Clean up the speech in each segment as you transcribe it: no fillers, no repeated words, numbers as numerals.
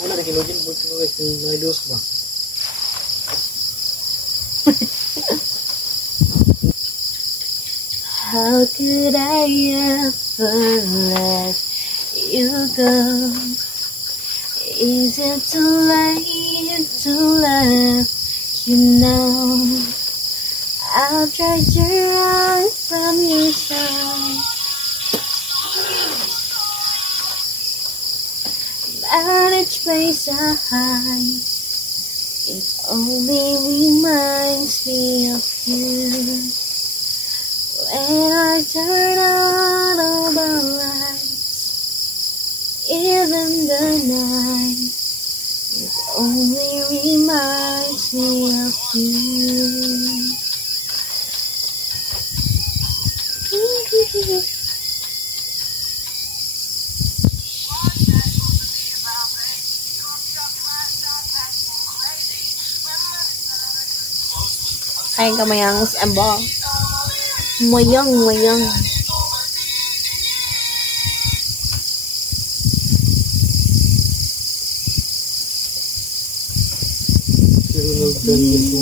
Wala na kinugin po ko guys, may dos ba? How could I ever let you go? Is it too late to let you know? I'll treasure right from your side. At each place I hide, it only reminds me of you. When I turn on all the lights, even the night, it only reminds me of you. Kain ka mayang embol. Mayang.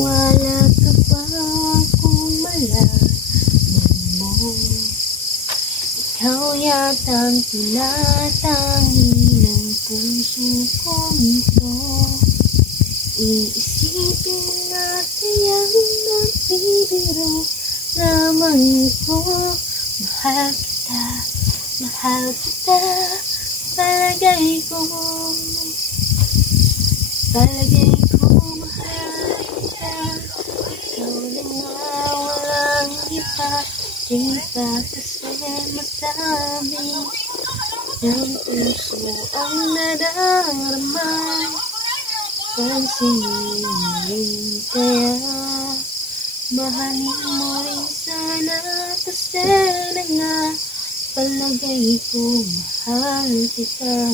Wala ka pa kung malaman mo. Ikaw yatang tinatangi ng puso kong ito. Iisipin natin ang nagbibiro lamang ko. Mahal kita, palagay ko mahal kita. Ikaw na nga walang iba, di ba kasi masabi ng puso ang nadarama. Pansinin mo rin kaya, mahalin mo rin sana kasi na nga palagay ko mahal kita.